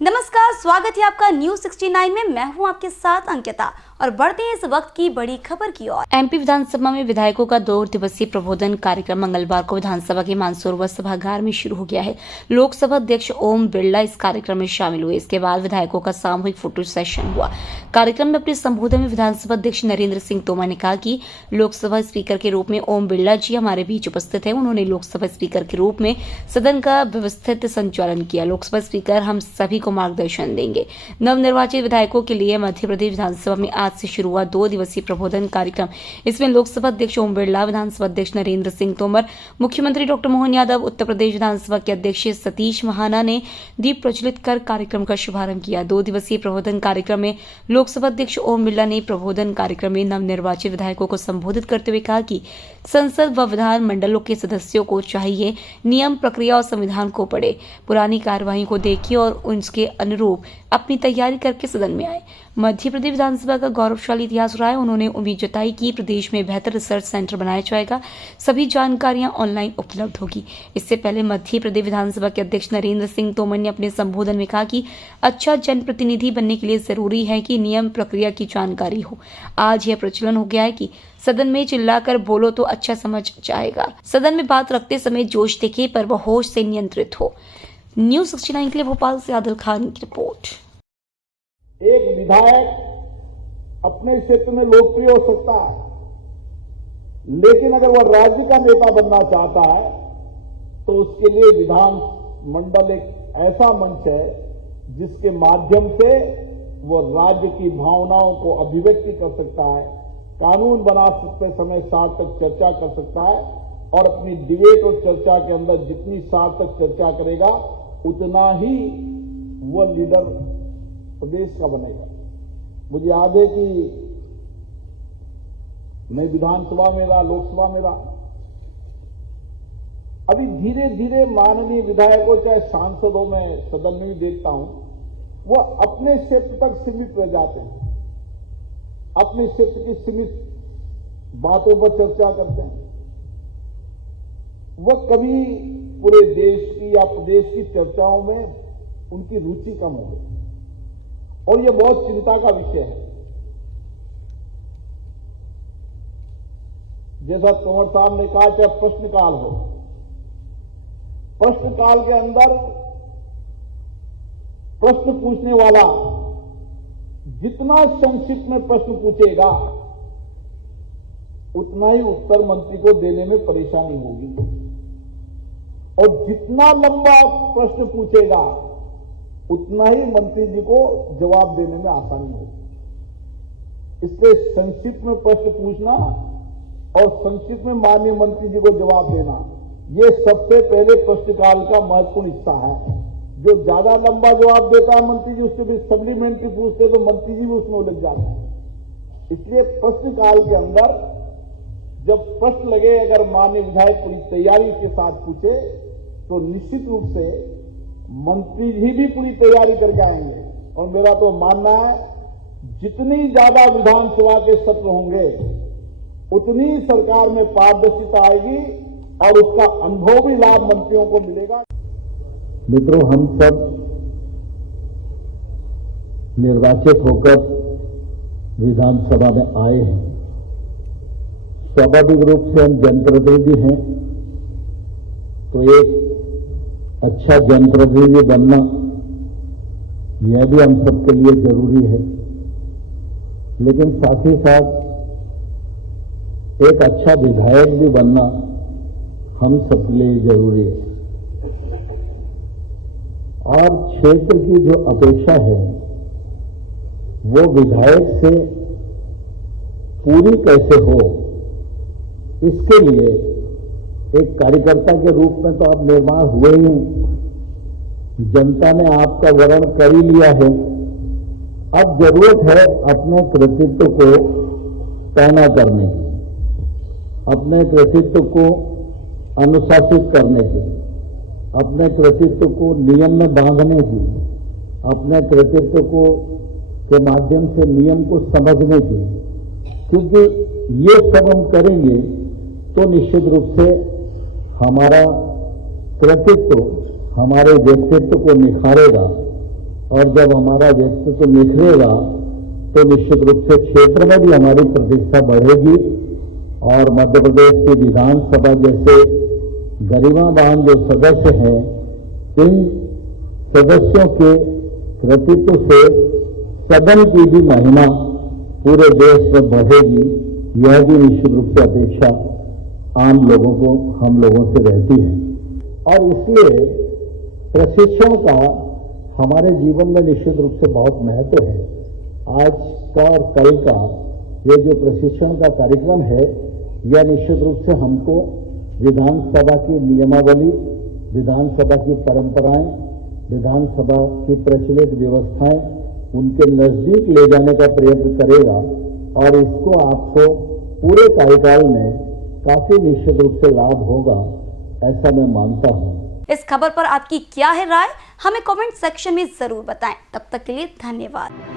नमस्कार, स्वागत है आपका न्यूज 69 में। मैं हूं आपके साथ अंकिता और बढ़ते हैं इस वक्त की बड़ी खबर की ओर। एमपी विधानसभा में विधायकों का 2 दिवसीय प्रबोधन कार्यक्रम मंगलवार को विधानसभा के मानसरोवर सभागार में शुरू हो गया है। लोकसभा अध्यक्ष ओम बिरला इस कार्यक्रम में शामिल हुए। इसके बाद विधायकों का सामूहिक फोटो सेशन हुआ। कार्यक्रम में अपने संबोधन में विधानसभा अध्यक्ष नरेंद्र सिंह तोमर ने कहा कि लोकसभा स्पीकर के रूप में ओम बिरला जी हमारे बीच उपस्थित है। उन्होंने लोकसभा स्पीकर के रूप में सदन का व्यवस्थित संचालन किया। लोकसभा स्पीकर हम सभी को मार्गदर्शन देंगे। नवनिर्वाचित विधायकों के लिए मध्य प्रदेश विधानसभा में आज से शुरू हुआ 2 दिवसीय प्रबोधन कार्यक्रम। इसमें लोकसभा अध्यक्ष ओम बिरला, विधानसभा अध्यक्ष नरेंद्र सिंह तोमर, मुख्यमंत्री डॉक्टर मोहन यादव, उत्तर प्रदेश विधानसभा के अध्यक्ष सतीश महाना ने दीप प्रज्वलित कर कार्यक्रम का शुभारंभ किया। 2 दिवसीय प्रबोधन कार्यक्रम में लोकसभा अध्यक्ष ओम बिरला ने प्रबोधन कार्यक्रम में नवनिर्वाचित विधायकों को संबोधित करते हुए कहा कि संसद व विधान मंडलों के सदस्यों को चाहिए नियम, प्रक्रिया और संविधान को पढ़े, पुरानी कार्यवाही को देखिए और उसके अनुरूप अपनी तैयारी करके सदन में आए। मध्य प्रदेश विधानसभा का गौरवशाली इतिहास रहा है। उन्होंने उम्मीद जताई कि प्रदेश में बेहतर रिसर्च सेंटर बनाया जाएगा, सभी जानकारियां ऑनलाइन उपलब्ध होगी। इससे पहले मध्य प्रदेश विधानसभा के अध्यक्ष नरेंद्र सिंह तोमर ने अपने संबोधन में कहा कि अच्छा जनप्रतिनिधि बनने के लिए जरूरी है कि नियम, प्रक्रिया की जानकारी हो। आज यह प्रचलन हो गया है कि सदन में चिल्लाकर बोलो तो अच्छा समझ जाएगा, सदन में बात रखते समय जोश दिखे पर वह होश से नियंत्रित हो। न्यूज 69 के लिए भोपाल से आदिल खान की रिपोर्ट। एक विधायक अपने क्षेत्र में लोकप्रिय हो सकता है, लेकिन अगर वह राज्य का नेता बनना चाहता है तो उसके लिए विधान मंडल एक ऐसा मंच है जिसके माध्यम से वह राज्य की भावनाओं को अभिव्यक्ति कर सकता है, कानून बना सकते समय सार्थक चर्चा कर सकता है और अपनी डिबेट और चर्चा के अंदर जितनी सार्थक चर्चा करेगा उतना ही वह लीडर प्रदेश का बनेगा। मुझे याद है कि मैं विधानसभा में रहा, लोकसभा में रहा। अभी धीरे धीरे माननीय विधायकों चाहे सांसदों में सदन में भी देखता हूं, वह अपने क्षेत्र तक सीमित रह जाते हैं, अपने क्षेत्र की सीमित बातों पर चर्चा करते हैं। वह कभी पूरे देश की या प्रदेश की चर्चाओं में उनकी रुचि कम हो गई और यह बहुत चिंता का विषय है। जैसा तोमर साहब ने कहा, चाहे प्रश्नकाल हो, प्रश्नकाल के अंदर प्रश्न पूछने वाला जितना संक्षिप्त में प्रश्न पूछेगा उतना ही उत्तर मंत्री को देने में परेशानी होगी और जितना लंबा प्रश्न पूछेगा उतना ही मंत्री जी को जवाब देने में आसानी होगी। इसलिए संक्षिप्त में प्रश्न पूछना और संक्षिप्त में माननीय मंत्री जी को जवाब देना, ये सबसे पहले प्रश्नकाल का महत्वपूर्ण हिस्सा है। जो ज्यादा लंबा जवाब देता है मंत्री जी, उससे भी सप्लीमेंट्री पूछते तो मंत्री जी भी उसमें उलझ जाते हैं। इसलिए प्रश्नकाल के अंदर जब प्रश्न लगे, अगर माननीय विधायक पूरी तैयारी के साथ पूछे तो निश्चित रूप से मंत्री जी भी पूरी तैयारी करके आएंगे। और मेरा तो मानना है जितनी ज्यादा विधानसभा के सत्र होंगे उतनी सरकार में पारदर्शिता आएगी और उसका अनुभव भी लाभ मंत्रियों को मिलेगा। मित्रों, हम सब निर्वाचित होकर विधानसभा में आए हैं। स्वाभाविक रूप से हम जनप्रतिनिधि हैं, तो एक अच्छा जनप्रतिनिधि बनना यह भी हम सबके लिए जरूरी है, लेकिन साथ ही साथ एक अच्छा विधायक भी बनना हम सबके लिए जरूरी है। और क्षेत्र की जो अपेक्षा है वो विधायक से पूरी कैसे हो, इसके लिए एक कार्यकर्ता के रूप में तो आप निर्माण हुए ही हैं। जनता ने आपका वर्ण कर ही लिया है। अब जरूरत है अपने कृतित्व को पैना करने की, अपने कृतित्व को अनुशासित करने की, अपने कृतित्व को नियम में बांधने की, अपने कृतित्व को के माध्यम से नियम को समझने की। क्योंकि ये सब हम करेंगे तो निश्चित रूप से हमारा कृतित्व हमारे व्यक्तित्व को निखारेगा और जब हमारा व्यक्तित्व निखरेगा तो निश्चित रूप से क्षेत्र में भी हमारी प्रतिष्ठा बढ़ेगी और मध्य प्रदेश की विधानसभा जैसे गरिमावान जो सदस्य हैं, इन सदस्यों के कृतित्व से सदन की भी महिमा पूरे देश में बढ़ेगी। यह भी निश्चित रूप से अपेक्षा आम लोगों को, हम लोगों से रहती है और इसलिए प्रशिक्षण का हमारे जीवन में निश्चित रूप से बहुत महत्व है। आज का और कल का ये जो प्रशिक्षण का कार्यक्रम है, यह निश्चित रूप से हमको विधानसभा की नियमावली, विधानसभा की परंपराएं, विधानसभा की प्रचलित व्यवस्थाएं उनके नजदीक ले जाने का प्रयत्न करेगा और इसको आपको पूरे कार्यकाल में काफी निश्चित रूप से लाभ होगा, ऐसा मैं मानता हूं। इस खबर पर आपकी क्या है राय, हमें कमेंट सेक्शन में जरूर बताएं। तब तक के लिए धन्यवाद।